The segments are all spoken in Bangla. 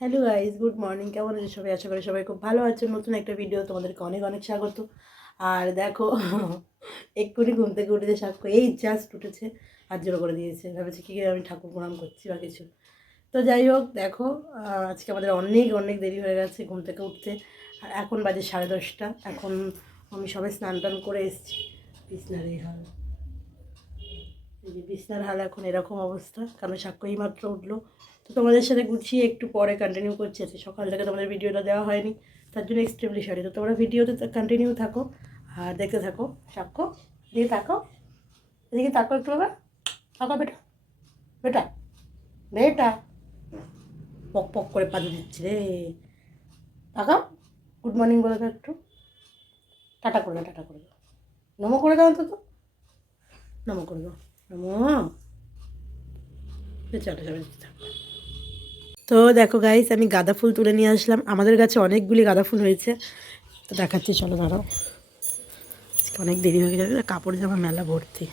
হ্যালো গাইজ গুড মর্নিং কেমন আছে সবাই? আশা করি সবাই খুব ভালো আছে। নতুন একটা ভিডিও তোমাদেরকে অনেক অনেক স্বাগত। আর দেখো, এক্ষুনি ঘুম থেকে উঠেছে সাক্ষ্য এই জাস্ট উঠেছে, হাত জোড়ো করে দিয়েছে। ভেবেছে কি আমি ঠাকুর প্রণাম করছি বা কিছু। তো যাই হোক, দেখো আজকে আমাদের অনেক অনেক দেরি হয়ে গেছে ঘুম থেকে উঠতে। আর এখন বাজে সাড়ে দশটা। এখন আমি সবাই স্নান টান করে এসেছি। বিছনার এই হাল। বিছনার হাল এখন এরকম অবস্থা। কারণ সাক্ষ্য এই মাত্র উঠল? তো তোমাদের সাথে গুছিয়ে একটু পরে কন্টিনিউ করছি, আজকে সকাল থেকে তোমাদের ভিডিওটা দেওয়া হয়নি, তার জন্য এক্সট্রিমলি সরি তো তোমরা ভিডিওতে কন্টিনিউ থাকো, আর দেখতে থাকো, সাক্ষ্য দিয়ে থাকো এদিকে থাকো একটু বাবা। থাকো বেটা বেটা বেটা। পক পক করে পানি দিচ্ছে রে। তাকাও গুড মর্নিং বলে দাও একটু। টাটা করে দাও, টাটা করে দাও। নমো করে দাও অন্তত। নমো করে দাও। নমো। চলো থাকো তো দেখো গাইস আমি গাঁদা ফুল তুলে নিয়ে আসলাম। আমাদের কাছে অনেকগুলি গাঁদা ফুল হয়েছে। তো দেখাচ্ছি, চলো দাঁড়াও। আজকে অনেক দেরি হয়ে গেছে কাপড় জামা মেলা ভর্তি।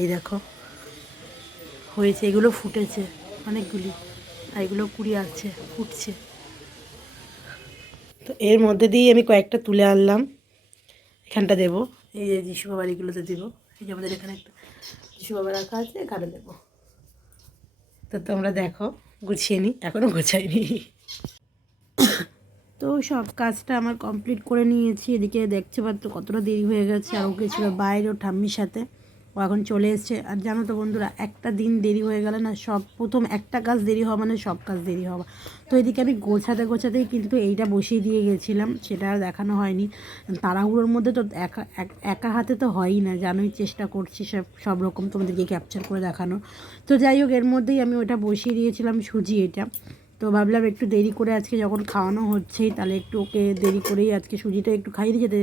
এই দেখো, হয়েছে, এগুলো ফুটেছে, অনেকগুলি। আর এগুলো কুড়ি আছে ফুটছে। তো এর মধ্যে দিয়েই আমি কয়েকটা তুলে আনলাম। এখানটা দেবো, এই যে যিশু বাবার এগুলোতে দেবো। এই যে আমাদের এখানে একটা যিশু বাবা রাখা আছে, এখানে দেবো। তো তোমরা দেখো। গুছিয়ে নিই এখনও গোছাইনি। তো সব কাজটা আমার কমপ্লিট করে নিয়েছি, এদিকে দেখতে পাচ্ছ কতটা দেরি হয়ে গেছে, আর ওকে ছিল বাইরে ও ঠাম্মির সাথে। ও এখন চলে এসছে। আর জানো তো বন্ধুরা, একটা দিন দেরি হয়ে গেলে না সব, প্রথম একটা কাজ দেরি হওয়া মানে সব কাজ দেরি হওয়া। তো এদিকে আমি গোছাতে গোছাতেই কিন্তু এইটা বসিয়ে দিয়ে গেছিলাম, সেটা আর দেখানো হয়নি। তাড়াহুড়োর মধ্যে তো একা, এক- হাতে তো হয়ই না, জানোই চেষ্টা করছি সব সব রকম তোমাদেরকে ক্যাপচার করে দেখানো তো যাই হোক, এর মধ্যেই আমি ওটা বসিয়ে দিয়েছিলাম সুজি এটা। তো ভাবলাম একটু দেরি করে আজকে যখন খাওয়ানো হচ্ছেই, তাহলে একটু ওকে দেরি করেই আজকে সুজিটা একটু খাইয়ে দিয়ে যেতে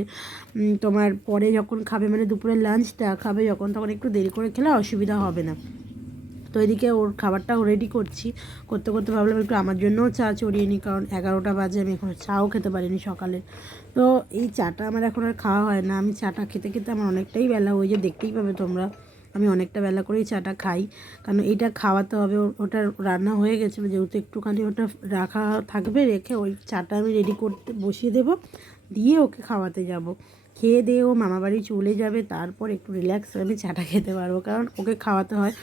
তোমার পরে যখন খাবে মানে দুপুরের লাঞ্চটা খাবে যখন, তখন একটু দেরি করে খেলে অসুবিধা হবে না। তো এদিকে ওর খাবারটাও রেডি করছি। করতে করতে ভাবলাম একটু আমার জন্যও চা চড়িয়ে নিই কারণ এগারোটা বাজে, আমি এখন চাও খেতে পারিনি সকালে। তো এই চাটা আমার এখন আর খাওয়া হয় না। আমি চাটা খেতে খেতে আমার অনেকটাই বেলা হয়ে যায়, দেখতেই পাবে তোমরা। আমি অনেকটা বেলা করেই চাটা খাই। কারণ এইটা খাওয়াতে হবে ওটা রান্না হয়ে গেছে যেহেতু একটুখানি ওটা রাখা থাকবে রেখে ওই চাটা আমি রেডি করতে, বসিয়ে দেবো, দিয়ে ওকে খাওয়াতে যাব। খেয়ে দিয়ে ও মামাবাড়ি চলে যাবে, তারপর একটু রিল্যাক্স আমি চাটা খেতে পারব। কারণ ওকে খাওয়াতে হয়,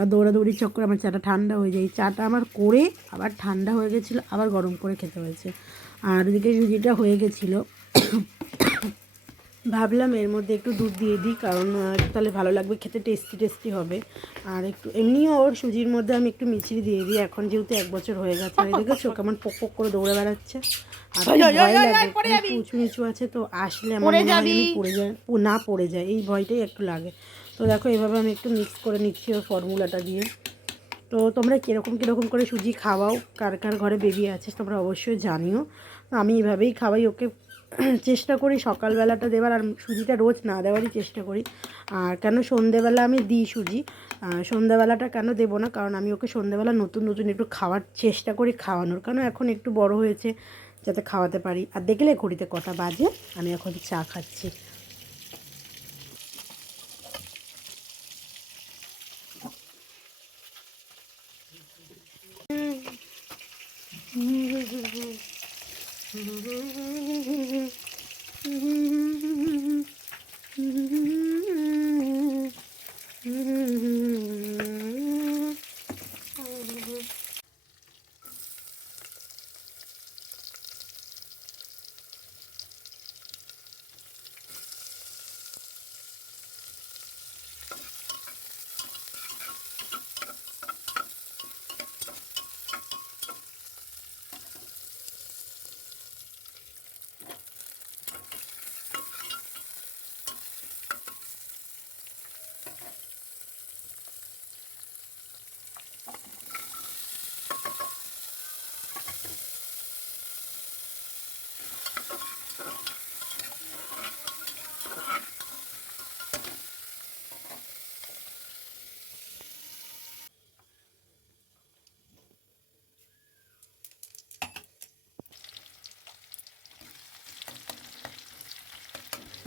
আর দৌড়াদৌড়ি চক্কর আমার চাটা ঠান্ডা হয়ে যায়। চাটা আমার করে আবার ঠান্ডা হয়ে গেছিল, আবার গরম করে খেতে হয়েছে। আর ওদিকে সুজিটা হয়ে গেছিল। ভাবলাম এর মধ্যে একটু দুধ দিয়ে দিই কারণ তাহলে ভালো লাগবে খেতে টেস্টি টেস্টি হবে। আর একটু এমনিও ওর সুজির মধ্যে আমি একটু মিছরি দিয়ে দিই এখন যেহেতু এক বছর হয়ে গেছে এই দেখেছ কেমন পক পক করে দৌড়ে বেড়াচ্ছে। আর ভয় লাগে উঁচু নিচু আছে তো আসলে আমার মনে হয় পড়ে যায় না পড়ে যায় এই ভয়টাই একটু লাগে। তো দেখো এভাবে আমি একটু মিক্স করে নিচ্ছি ওর ফর্মুলাটা দিয়ে। তো তোমরা কীরকম কীরকম করে সুজি খাওয়াও কার কার ঘরে বেবি আছে তোমরা অবশ্যই জানিও। আমি এইভাবেই খাওয়াই ওকে চেষ্টা করি সকালবেলাটা দেওয়ার, আর সুজিটা রোজ না দেওয়ারই চেষ্টা করি। আর কেন সন্ধেবেলা আমি দিই সুজি? সন্ধেবেলাটা কেন দেবো না? কারণ আমি ওকে সন্ধেবেলা নতুন নতুন একটু খাওয়ার চেষ্টা করি খাওয়ানোর। কারণ এখন একটু বড় হয়েছে, যাতে খাওয়াতে পারি। আর দেখলে ঘড়িতে কটা বাজে, আমি এখন চা খাচ্ছি। Mm-hmm.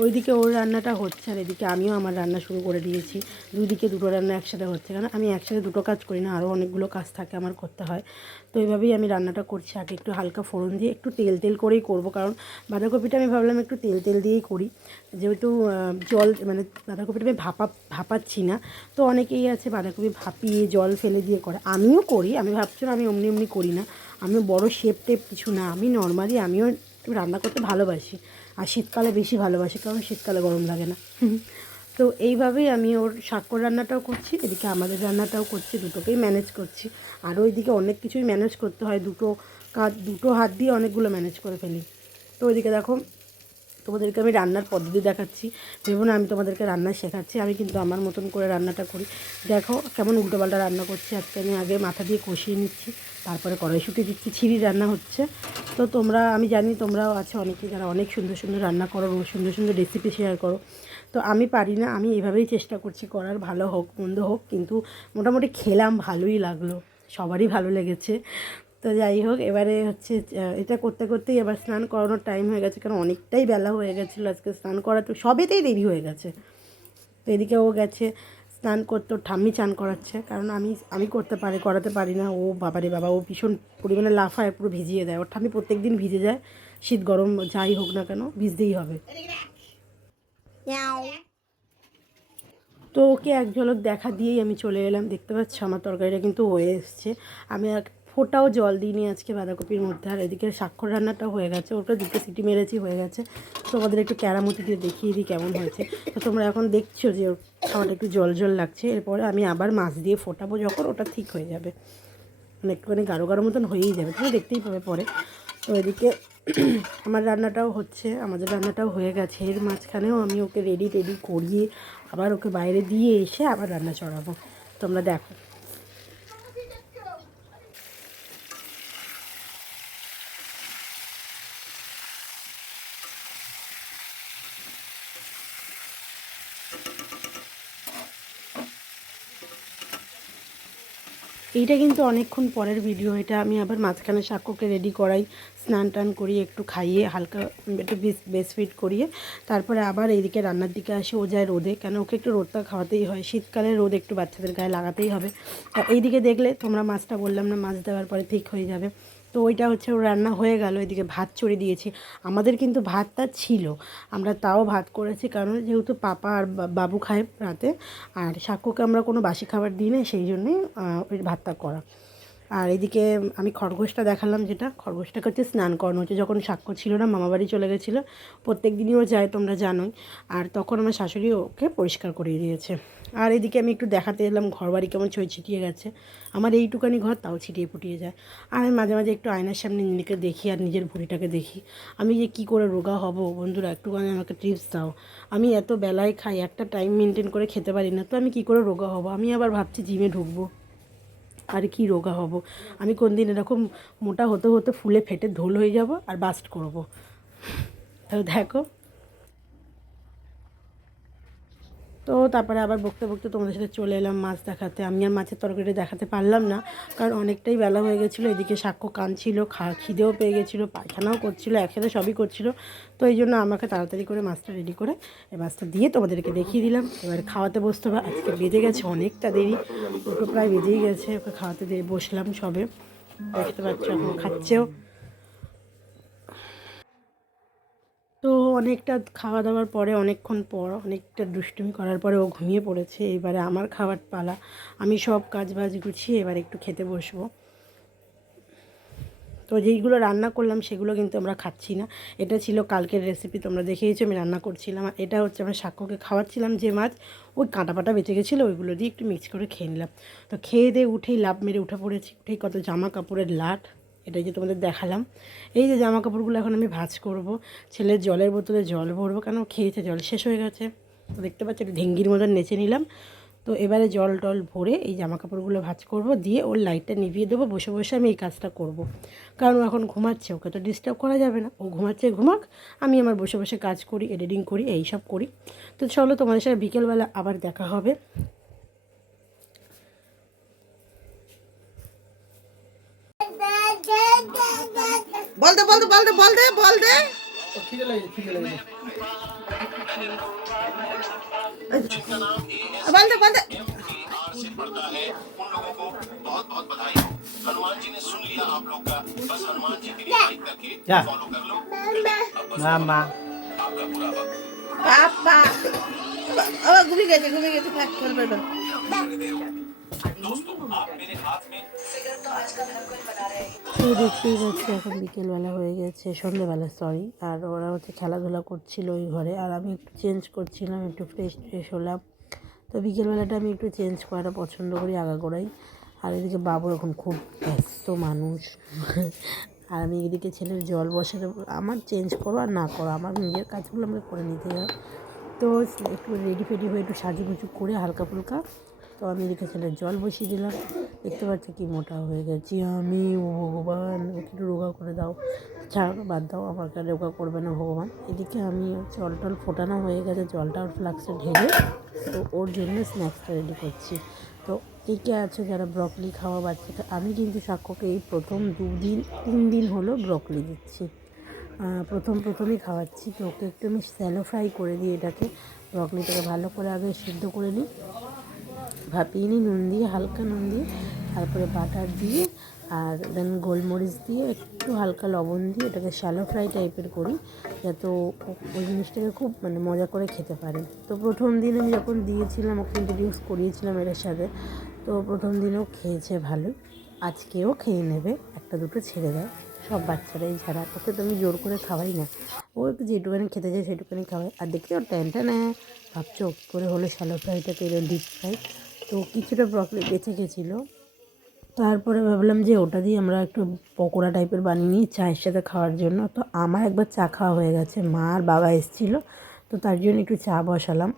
ওইদিকে ওর রান্নাটা হচ্ছে আর এদিকে আমিও আমার রান্না শুরু করে দিয়েছি। দুদিকে দুটো রান্না একসাথে হচ্ছে, কারণ আমি একসাথে দুটো কাজ করি না আরও অনেকগুলো কাজ থাকে আমার করতে হয়। তো এইভাবেই আমি রান্নাটা করছি, আগে একটু হালকা ফোড়ন দিয়ে একটু তেল তেল করেই করব, কারণ বাঁধাকপিটা আমি ভাবলাম একটু তেল তেল দিয়েই করি। যেহেতু জল মানে বাঁধাকপিটা আমি ভাপা, ভাপাচ্ছি না, তো অনেকেই আছে বাঁধাকপি ভাপিয়ে জল ফেলে দিয়ে করে। আমিও করি, আমি ভাবছিলাম আমি অমনি অমনি করি না আমি বড় শেপ টেপ কিছু না, আমি নর্মালি আমিও রান্না করতে ভালোবাসি। আর শীতকালে বেশি ভালোবাসি, কারণ শীতকালে গরম লাগে না। তো এইভাবেই আমি ওর শাকর রান্নাটাও করছি, এদিকে আমাদের রান্নাটাও করছি, দুটোকেই ম্যানেজ করছি। আর ওইদিকে অনেক কিছুই ম্যানেজ করতে হয়, দুটো কাজ দুটো হাত দিয়ে অনেকগুলো ম্যানেজ করে ফেলি। তো ওইদিকে দেখো, তোমাদেরকে আমি রান্নার পদ্ধতি দেখাচ্ছি। ভেবো না, আমি তোমাদেরকে রান্না শেখাচ্ছি, আমি কিন্তু আমার মতন করে রান্নাটা করি। দেখো, কেমন উল্টোপাল্টা রান্না করছি, আজকে আমি আগে মাথা দিয়ে কষিয়ে নিচ্ছি। তারপরে কড়াইশুটি দিচ্ছি, ছিঁড়ি রান্না হচ্ছে। তো তোমরা, আমি জানি তোমরাও আছে অনেকে যারা অনেক সুন্দর সুন্দর রান্না করো সুন্দর সুন্দর রেসিপি শেয়ার করো। তো আমি পারি না, আমি এভাবেই চেষ্টা করছি করার, ভালো হোক, মন্দ হোক, কিন্তু মোটামুটি খেলাম, ভালোই লাগল। সবারই ভালো লেগেছে। তো যাই হোক, এবারে হচ্ছে এটা করতে করতেই এবার স্নান করানোর টাইম হয়ে গেছে, কারণ অনেকটাই বেলা হয়ে গেছিল আজকে স্নান করা তো সবেতেই দেরি হয়ে গেছে। তো এদিকে ও গেছে স্নান করতে ওর ঠাম্মি চান করাচ্ছে। কারণ আমি আমি করতে পারি করাতে পারি না। ও বাবারে বাবা ও ভীষণ পরিমাণে লাফায় পুরো ভিজিয়ে দেয়। ওর ঠাম্মি প্রত্যেক দিন ভিজে যায়। শীত গরম যাই হোক না কেন ভিজতেই হবে। তো ওকে এক ঝলক দেখা দিয়েই আমি চলে এলাম। দেখতে পাচ্ছ আমার তরকারিটা কিন্তু হয়ে এসছে। আমি এক ফোটাও জল দিইনি আজকে বাঁধাকপির মধ্যে। আর এদিকে স্বাক্ষর রান্নাটাও হয়ে গেছে। ওটা দুটো সিটি মেরেছি, হয়ে গেছে। তো আমাদের একটু ক্যারামতি দিয়ে দেখিয়ে দিই কেমন হয়েছে। তো তোমরা এখন দেখছ যে খাওয়াটা একটু জল জল লাগছে। এরপরে আমি আবার মাছ দিয়ে ফোটাবো যখন, ওটা ঠিক হয়ে যাবে। মানে একটুখানি গাঢ় গাঢ় মতন হয়েই যাবে। তুমি দেখতেই পাবে পরে। তো এদিকে আমার রান্নাটাও হচ্ছে, আমাদের রান্নাটাও হয়ে গেছে। এর মাঝখানেও আমি ওকে রেডি টেডি করিয়ে আবার ওকে বাইরে দিয়ে এসে আবার রান্না চড়াবো। তোমরা দেখো। এইটা কিন্তু অনেকক্ষণ পরের ভিডিও এটা আমি আবার মাঝখানে সাক্ষ্যকে রেডি করাই, স্নান টান করিয়ে একটু খাইয়ে, হালকা একটু বেস ফিট করিয়ে, তারপরে আবার এইদিকে রান্নার দিকে আসে, ও যায় রোদে, কেন ওকে একটু রোদটা খাওয়াতেই হয়, শীতকালে রোদ একটু বাচ্চাদের গায়ে লাগাতেই হবে। এইদিকে দেখলে তোমরা মাছটা বললাম না, মাছ দেওয়ার পরে ঠিক হয়ে যাবে। তো ওইটা হচ্ছে ও রান্না হয়ে গেল, এদিকে ভাত চড়ে দিয়েছি। আমাদের কিন্তু ভাতটা ছিল, আমরা তাও ভাত করেছি, কারণ যেহেতু পাপা আর বাবু খায় রাতে, আর সাক্ষুকে আমরা কোনো বাসি খাবার দিই না, সেই জন্যই ওই ভাতটা করা। আর এদিকে আমি খরগোশটা দেখালাম যেটা, খরগোশটাকে হচ্ছে স্নান করানো হচ্ছে। যখন সাক্ষ্য ছিল না মামাবাড়ি চলে গেছিল, প্রত্যেক দিনই ও যায়, তোমরা জানোই। আর তখন আমার শাশুড়ি ওকে পরিষ্কার করিয়ে দিয়েছে। আর এদিকে আমি একটু দেখাতে এলাম ঘর বাড়ি কেমন ছই ছিটিয়ে গেছে। আমার এইটুকানি ঘর, তাও ছিটিয়ে ফুটিয়ে যায়। আর আমি মাঝে মাঝে একটু আয়নার সামনে নিজেকে দেখি আর নিজের ভুঁড়িটাকে দেখি। আমি যে কী করে রোগা হব, বন্ধুরা, একটুখানি আমাকে টিপস দাও। আমি এত বেলায় খাই, একটা টাইম মেনটেন করে খেতে পারি না, তো আমি কী করে রোগা হব? আমি আবার ভাবছি জিমে ঢুকবো। আর কি রোগা হব। আমি কোন দিন এরকম মোটা হতে হতে ফুলে ফেটে ঢোল হয়ে যাব আর বাস্ট করব। তাহলে দেখো তো তারপরে আবার বকতে বকতে তোমাদের সাথে চলে এলাম মাছ দেখাতে। আমি আর মাছের তরকারিটা দেখাতে পারলাম না, কারণ অনেকটাই বেলা হয়ে গেছিল, এদিকে সাক্ষ্য কানছিল, খা খিদেও পেয়ে গেছিল, পায়খানাও করছিল, একসাথে সবই করছিল। তো এই জন্য আমাকে তাড়াতাড়ি করে মাছটা রেডি করে এই মাছটা দিয়ে তোমাদেরকে দেখিয়ে দিলাম। এবার খাওয়াতে বসতে হবে, আজকে বেজে গেছে অনেকটা দেরি, ওকে প্রায় বেজেই গেছে, ওকে খাওয়াতে দিয়ে বসলাম সবে। দেখতে পাচ্ছ এখন খাচ্ছেও। তো অনেকটা খাওয়া দাওয়ার পরে, অনেকক্ষণ পর, অনেকটা দুষ্টুমি করার পরে ও ঘুমিয়ে পড়েছে। এবারে আমার খাবার পালা। আমি সব কাজ বাজ গুছিয়ে এবার একটু খেতে বসবো। তো যেইগুলো রান্না করলাম, সেগুলো কিন্তু আমরা খাচ্ছি না। এটা ছিল কালকের রেসিপি তোমরা দেখেইছো, আমি রান্না করছিলাম। আর এটা হচ্ছে আমরা সাক্ষ্যকে খাওয়াচ্ছিলাম যে মাছ, ওই কাঁটা পাটা বেঁচে গেছিল, ওইগুলো দিয়ে একটু মিক্স করে খেয়ে নিলাম। তো খেয়ে দিয়ে উঠেই লাভ মেরে উঠে পড়েছি। উঠেই কত জামা কাপড়ের লাট। এটা যে তোমাদের দেখালাম। এই যে জামা কাপড়গুলো এখন আমি ভাজ করব, ছেলের জলের বোতলে জল ভরবো, কেন খেয়েছে জল? শেষ হয়ে গেছে। তো দেখতে পাচ্ছি, একটু ঢেঙ্গির মতন নেচে নিলাম। তো এবারে জল টল ভরে এই জামা কাপড়গুলো ভাঁজ করব, দিয়ে ওর লাইটটা নিভিয়ে দেবো, বসে বসে আমি এই কাজটা করব। কারণ এখন ঘুমাচ্ছে, ওকে তো ডিস্টার্ব করা যাবে না। ও ঘুমাচ্ছে, ঘুমাক, আমি আমার বসে বসে কাজ করি এডিটিং করি এই সব করি। তো চলো তোমাদের সাথে বিকেলবেলা আবার দেখা হবে। বল দে বল দে বল দে বল দে বল দে খিদে লাগে খিদে লাগে বন্ধ বন্ধ से पड़ता है उन लोगों को बहुत बहुत बधाई हो हनुमान जी ने सुन लिया आप लोग का बस हनुमान जी की रिहाई करके जा। फॉलो कर लो अब बस মামা आपका पूरा वक्त বাবা, ঘুমিয়ে গেছে ঘুমিয়ে গেছে, থাক খেলবে না এখন বিকেলবেলা হয়ে গেছে, সন্ধেবেলা সরি আর ওরা হচ্ছে খেলাধুলা করছিল ওই ঘরে, আর আমি একটু চেঞ্জ করছিলাম, একটু ফ্রেশ ফ্রেশ হলাম। তো বিকেলবেলাটা আমি একটু চেঞ্জ করাটা পছন্দ করি আগাগোড়াই। আর এদিকে বাবু এখন খুব ব্যস্ত মানুষ। আর আমি এদিকে ছেলের জল বসে আমার চেঞ্জ করো আর না করো, আমার নিজের কাজগুলো আমাকে করে নিতে হয়। তো একটু রেডি ফেডি হয়ে একটু সাজুগুজু করে হালকা ফুলকা, তো আমি এদিকে ছেলের জল বসিয়ে দিলাম। দেখতে পাচ্ছি কি মোটা হয়ে গেছি আমি, ও ভগবান একটু রোগা করে দাও। ছাড় বাদ দাও আমাকে রোগা করবে না ভগবান। এদিকে আমি জল টল ফোটানো হয়ে গেছে, জলটা ওর ফ্লাক্সে ঢেলে, তো ওর জন্য স্ন্যাক্সটা রেডি করছি। তো কে আছে যারা ব্রকলি খাওয়া বাচ্চাকে আমি কিন্তু সাক্ষ্যকে এই প্রথম দুদিন, তিন দিন হলো ব্রকলি দিচ্ছি। প্রথম প্রথমই খাওয়াচ্ছি। তো ওকে একটু আমি স্যালো ফ্রাই করে দিই এটাকে। ব্রকলিটাকে ভালো করে আগে সিদ্ধ করে নিই ভাপিয়ে নিই নুন দিয়ে, হালকা নুন দিয়ে। তারপরে বাটার দিয়ে আর দেন গোলমরিচ দিয়ে একটু হালকা লবণ দিয়ে এটাকে শ্যালো ফ্রাই টাইপের করি। যাতে ওই জিনিসটাকে খুব মানে মজা করে খেতে পারে। তো প্রথম দিন আমি যখন দিয়েছিলাম, ওকে ইন্ট্রোডিউস করিয়েছিলাম এটার সাথে, তো প্রথম দিনও খেয়েছে ভালোই আজকেও খেয়ে নেবে, একটা দুটো ছেড়ে দেয় সব বাচ্চারাই ছাড়া ওকে তো আমি জোর করে খাওয়াই না। ও একটু যেটুখানি খেতে যায় সেটুখানি খাওয়াই আর দেখতে ওর ট্যানটা নেয় ভাবছ করে হলো শ্যালো ফ্রাইটাকে ডিপ ফ্রাই। তো কিছুটা ব্রকলি বেঁচে গেছিল। তারপরে ভাবলাম যে ওটা দিয়ে আমরা একটু পকোড়া টাইপের বানিয়ে নিই চায়ের সাথে খাওয়ার জন্য। তো আমার একবার চা খাওয়া হয়ে গেছে মা আর বাবা এসেছিল। তো তার জন্য একটু চা বসালাম।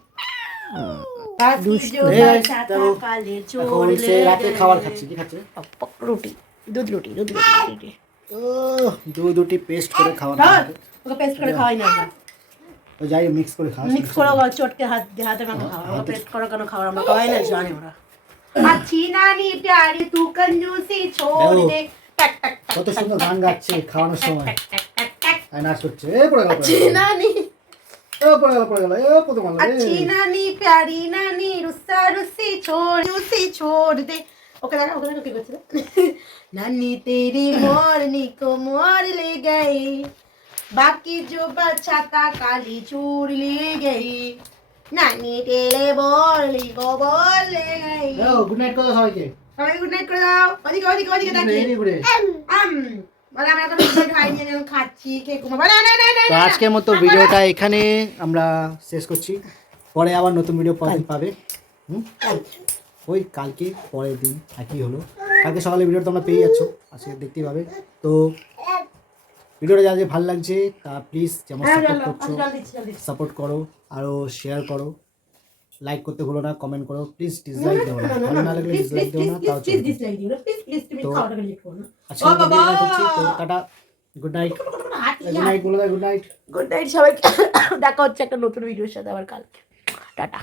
দেখো, রুটি। দুধ রুটি দুধ রুটি রুটি। দু দুটি পেস্ট করে খাওয়া ওকে পেস্ট করে খাওয়াই না তো যাই মিক্স করে খাওয়া মিক্স করে চটকে হাত হাতে মাখো খাওয়া পেস্ট করে কেন খাওয়া আমরা খাওয়াই না জানি ওরা। अच्छी नानी प्यारी तू कंजूसी छोड़ दे কত সুন্দর গান গাচ্ছে খাওয়ানোর সময়। আর নাচ করছে এ পড়ে গেল अच्छी नानी এ পড়ে গেল পড়ে গেল এ কত ভালো अच्छी नानी प्यारी नानी रुस्सा रुस्सी छोड़ रुस्सी छोड़ दे ওকে দেখা ওকে দেখা কি করছে नानी तेरी मोरनी को मोर ले गई बाकी जो बचा था काली चूड़ ले गई नानी तेरे बोली को बोल ले गई গুড নাইট কথা সবাইকে সবাই গুড নাইট করে দাও ওদিকে ওদিকে ওদিকে তাকিয়ে ভেরি গুড আম বলে আমরা তো গুড খাইনি আমি এখন খাচ্ছি খেয়ে ঘুমাবো না না না না তো আজকের মতো ভিডিওটা এখানে আমরা শেষ করছি পরে আবার নতুন ভিডিও পরের দিন পাবে হুম ওই কালকে পরের দিন একই হলো? কালকে সকালে ভিডিওটা তোমরা পেয়ে যাচ্ছ আজকে দেখতেই পাবে। তো ভিডিওটা যা যে ভালো লাগছে তা প্লিজ যেমন হ্যাঁ সাপোর্ট করছ জল দিচ্ছি সাপোর্ট করো আরও শেয়ার করো লাইক করতে ভুলো না কমেন্ট করো প্লিজ ডিসলাইক দেবো না। ভালো না লাগলে ডিসলাইক না তাও চলবে। দিও তো- না। করছি তো tata good night good night good night good night সবাইকে। দেখা হচ্ছে একটা নতুন ভিডিওর সাথে আবার কালকে। টাটা।